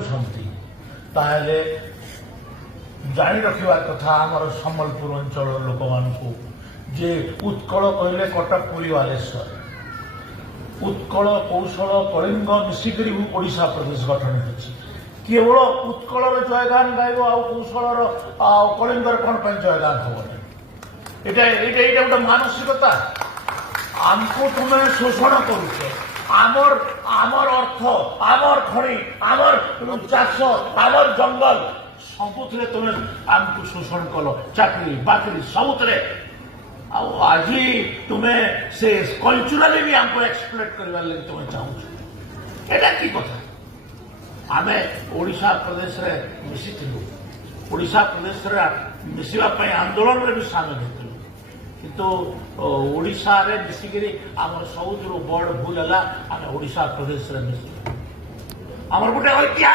କରୁଛନ୍ତି ତାହେଲେ ଜାଣି ରଖିବା କଥା ଆମର ସମ୍ବଲପୁର ଅଞ୍ଚଳର ଲୋକମାନଙ୍କୁ ଯେ ଉତ୍କଳ କହିଲେ କଟକ ପୁରୀ ବାଲେଶ୍ୱର ଉତ୍କଳ କୌଶଳ କଳିଙ୍ଗ ମିଶିକରି ଓଡ଼ିଶା ପ୍ରଦେଶ ଗଠନ ହୋଇଛି କେବଳ ଉତ୍କଳର ଜୟଗାନ ଗାଇବ ଆଉ କୌଶଳର କଳିଙ୍ଗର କ'ଣ ପାଇଁ ଜୟଗାନ ହେବନି ଏଇଟା ଗୋଟେ ମାନସିକତା ଆମକୁ ତୁମେ ଶୋଷଣ କରୁଛ ଆମର ଅର୍ଥ ଆମର ଖଣି ଆମର ଚାଷ ଆମର ଜଙ୍ଗଲ ସବୁଥିରେ ତୁମେ ଆମକୁ ଶୋଷଣ କଲ ଚାକିରି ବାକିରି ସବୁଥିରେ ଆଉ ଆଜି ତୁମେ ସେ କଲଚରାଲି ବି ଆମକୁ ଏକ୍ସପ୍ଲୋଏଟ୍ କରିବାର ଲାଗି ତୁମେ ଚାହୁଁଛ ଏଇଟା କି କଥା ଆମେ ଓଡ଼ିଶା ପ୍ରଦେଶରେ ମିଶିଥିଲୁ ଓଡ଼ିଶା ପ୍ରଦେଶରେ ମିଶିବା ପାଇଁ ଆନ୍ଦୋଳନରେ ବି ସାମିଲ ହେଇଥିଲୁ କିନ୍ତୁ ଓଡ଼ିଶାରେ ମିଶିକିରି ଆମର ସବୁଥିରୁ ବଡ଼ ଭୁଲ ହେଲା ଆମେ ଓଡ଼ିଶା ପ୍ରଦେଶରେ ମିଶିଲୁ ଆମର ଗୋଟେ ଐତିହାସିକ